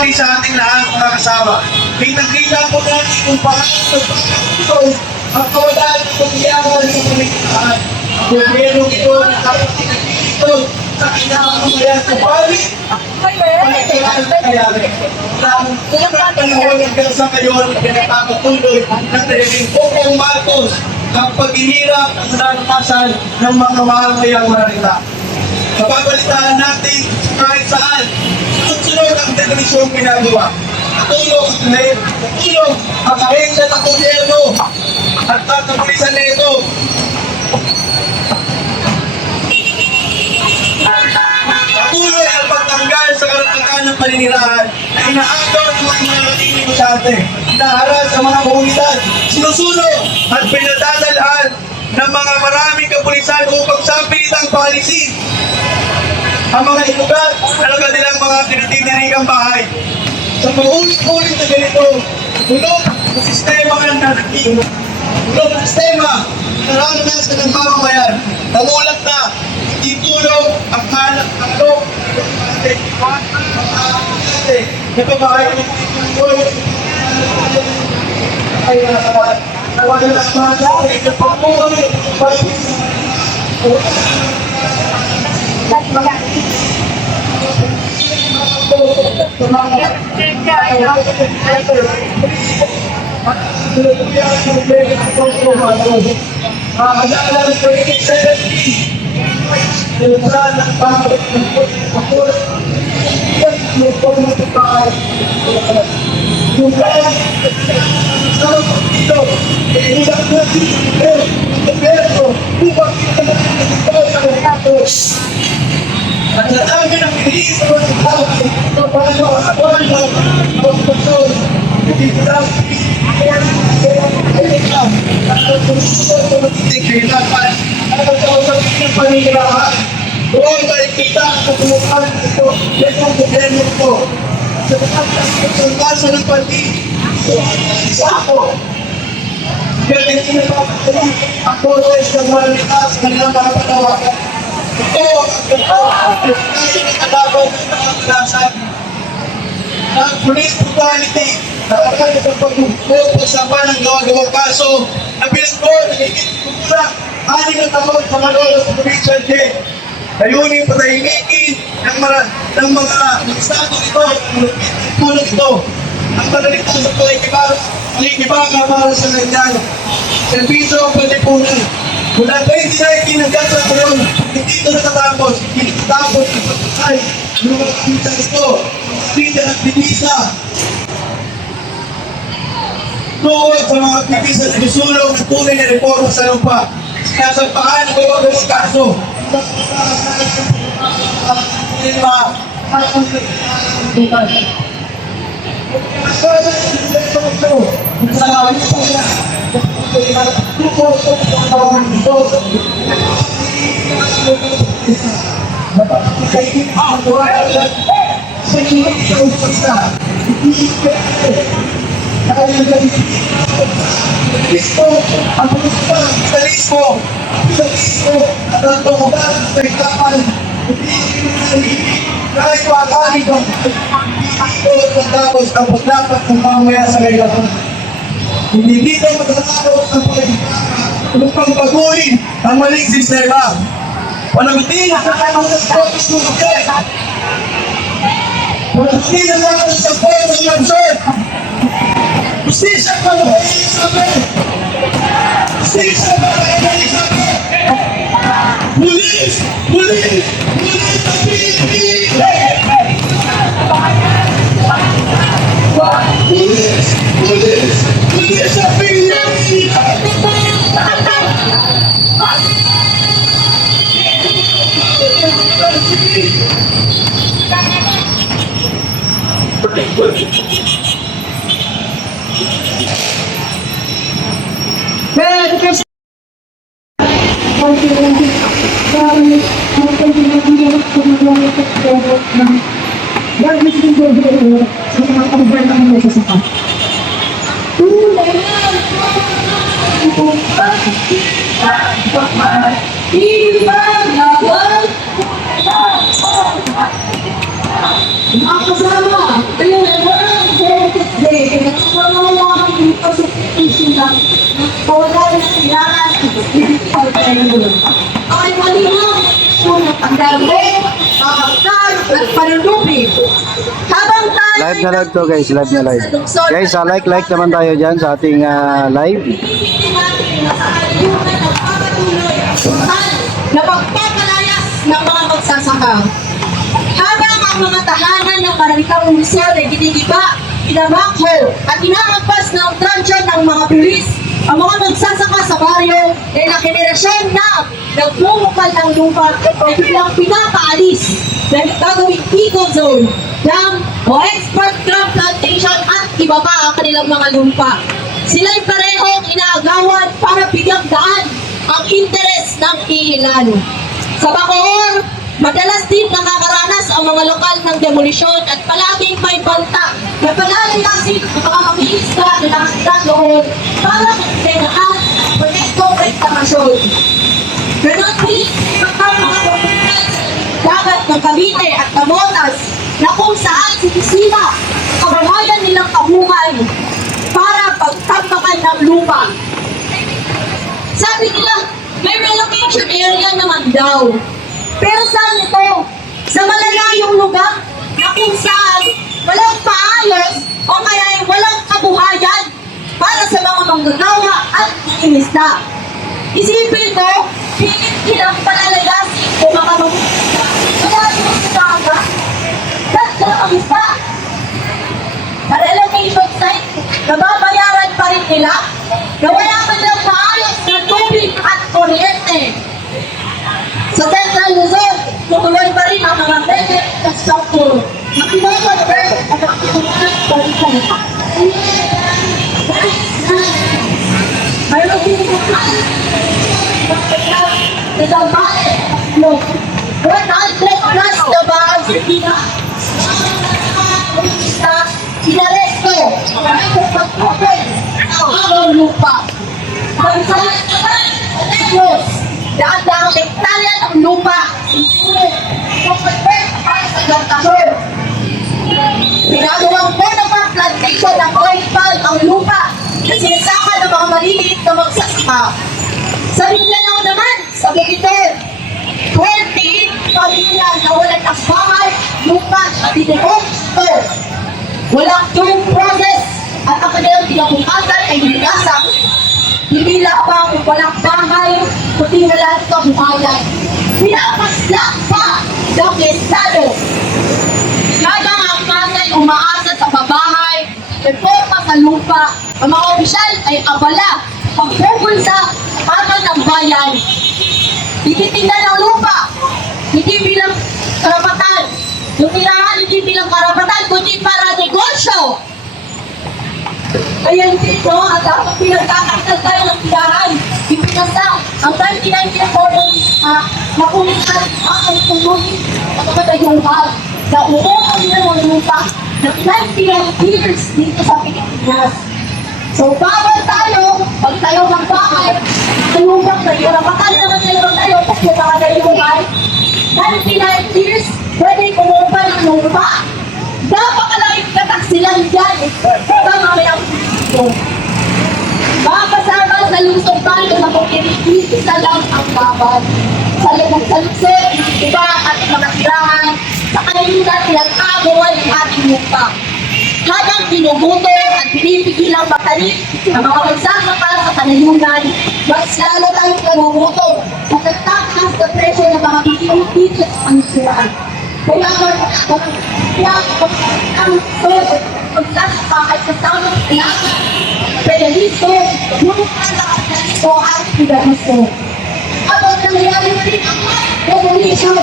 Muli sa ating lahat mga kasama. Kitang-kita po natin kung paano ito ang kawalan ng pagyaman ng pamilihan. Ang gobyerno ito na dapat ito sa kinakamayan sa balik. Pagkakalaan na kayari. Ang unang panahon hanggang sa ngayon ay napapatuloy ng Presidente Bongbong Marcos ang paghihirap at naranasan ng mga mamamayang Manila. Mapapalitaan natin kahit saan sunod ang degresiyon ginagawa. Natulong ang ahensya ng gobyerno at kapulisan nito. Patuloy ang pagtanggal sa karapatan ng paninirahan na inaagaw ng mga malaking negosyante na haras sa mga komunidad, sinusunog at pinadadalhan ng mga maraming kapulisan upang sapilit ang palisin ang mga inugat na nilang mga tinitirigang bahay. Sa paulit-ulit na ganito, bulog ang sistema ng narating. Bulog ang sistema na naranasan ng mamamayan. Namulat na hindi tulong ang hanap ng loob na babae ng tulong ay nasabat. Nawala ng mga dahil na pagmuhay at nadami ng pilis sa mga tao na paano ang paano ang pagpapasol hindi ko lang kailangan ang pagkausap ng panirahan doon makikita ang katulukan ito ng gobyerno ko sa pagkakasa ng pati isa ako kaya hindi na papatuloy ang proses ng mga likas kanilang mga panawagan. Ito ang kalaban ng mga kalasan ng police brutality na agad sa pagbubuo pagsama ng gawa-gawang kaso na pinagbuo ng ikit-kukulang 6 na taon sa Manolo sa provincial jail. Layunin patahimikin ng mga estado ito, ng tulong ito, ang panaligtas sa pagkikibaga para sa ganyan. Servisyo ang palipunan. Mula 2019 hanggang sa ngayon, hindi ito natatapos. Hindi natatapos ang pagkakay ng mga kapitan ito. Pinda at binisa. Tuwag sa mga aktivista na gusulong ng tunay na reforma sa lupa. Sinasampahan ang gawag-gawang kaso. Kahit makakali kang tapos ang pagdapat ng mamaya sa ngayon. Hindi dito matatapos ang upang baguhin ang maling sistema. Panagutin sa kanong focus ng kapit. Panagutin ang mga sa focus ng absurd. Justisya pa na Elizabeth! Justisya pa na Elizabeth! Pulis! Pulis! Pulis sa Pilipinas! Pulis! Pulis! Pulis sa Pilipinas! Mga kasama, ng total na kailangan ay malinaw ang gagawin, kakakal at panunupi. Habang tayo Live na live to guys, live na live. Guys, like naman tayo dyan sa ating live. na pagpapalayas ng mga magsasaka. Habang ang mga tahanan ng karalitang lungsod ay ginigiba, inabakho at inaampas ng transyon ng mga pulis, ang mga magsasaka sa baryo ay na henerasyon na nagmumukal ng lupa ay biglang pinapaalis na gagawing eco-zone, dam o export crop plantation at iba pa ang kanilang mga lupa. Sila'y parehong inaagawan para bigyang daan ang interes ng iilan. Sa Bacoor, madalas din nakakaranas ang mga lokal ng demolisyon at palaging may banta na palalayasin ang mga mamilisda na nakasda doon para magtegaan ang proyektong reklamasyon. Ganon din ang mga komunidad dagat ng Cavite at Camotas na kung saan sinisira ang kabuhayan nilang kabuhay para pagtambakan ng lupa. Sabi nila, may relocation area naman daw. Pero saan ito? Sa malalayong lugar na kung saan walang paayos o kaya ay walang kabuhayan para sa mga manggagawa at mangingisda. Isipin mo, pilit nilang palalayasin o mga mangingisda. Wala yung sinaga. That's ang isda. Sa relocation site, nababayaran pa rin nila na wala man lang maayos na tubig at kuryente. Sa Central Luzon, tutuloy pa rin ang mga project at structure. Makinig-convert at makinig balikan. Mayroon din ito sa Zambales, 100 plus na ba ang Sipina? Inaresto ang pagpapel ang among lupa. Pagsalat sa Negros, daan-daang hektarya ng lupa, isulit, pagpapel para sa plantasyon. Pinagawang po ng mga plantation ng oil palm ang lupa na sinasaka ng mga maliliit na magsasaka. Sa Mindanao naman, sa Bukidnon, 28 pamilya na walang ng bahay, lupa at dinegosyo. Walang due process at ang kanilang pinabukasan ay nilasak. Hindi lamang walang bahay, kundi wala sa buhayan. Pinapaslang pa ng Estado. Habang ang kasay umaasa sa babahay, reforma sa lupa, ang mga opisyal ay abala pagpupulsa sa paman ng bayan. Tititingnan ang lupa, hindi bilang karapatan. Yung tirahan, hindi bilang karapatan, kundi para negosyo. Ayan dito, at dapat pinagkakasal tayo ng tirahan. Ipinasa ang 1994 na kulisan ang tumuhin at matayungan na umuha nila ng lupa ng 99 years dito sa Pilipinas. So, bawal tayo, pag tayo ng bahay, tulungan tayo, rapatan naman tayo, kasi mga nayungan, 99 years, pwede kumuha ng lupa. Napakalaking katak silang dyan. Ito mamaya dito. Mga kasama sa lungsod tayo sa pagkirikit, isa lang ang babat. Sa lungsod, iba at mga tirahan, sa kanilitan nilang agawan ng ating lupa. Habang binubuto at pinipigilang matalim ang mga magsasaka sa kanayunan, mas lalo tayong nabubuto sa nagtataas na presyo ng mga bibigit at pansuan. Kaya ang magsasaka ay kasama ng kailangan pedalisto, yung so at pedalisto. Habang nangyayari rin ang revolution,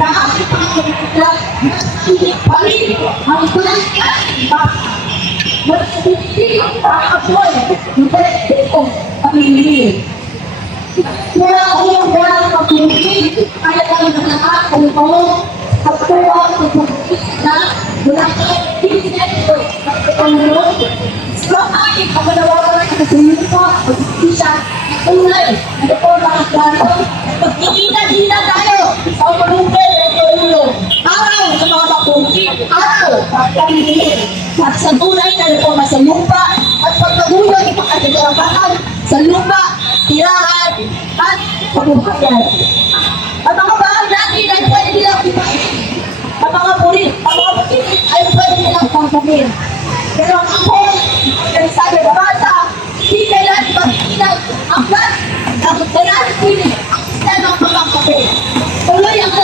sa aking pangkakita, hindi pa rin ang kulangkan iba. Magsasabili ang apoy ng pwede pamilili. Wala akong pagpupili, kaya lang naman kung ito sa tuwang pagpupili na wala akong pinito sa pagpupili. So, aking kapanawaran ng kasulunpa, pagpupisa, ulay, ano po mga plano, pagkikita-kita tayo sa pagpupili ng ulo, araw sa mga pagpupili, araw at pamilili, at sa tunay na reforma sa lupa at pagpagulong ipakatagawin kasabahan sa lupa, tirahan, at kabuhayan. Ang mga bahay natin ay pwede nilang ipahin. Ang mga pulit ay pwede nilang pangkamin. Pero ang ako, ang sabi na basa, hindi kailan ipagkilang ang gas, ang nananatili ang sistema ng pagkakape. Tuloy ang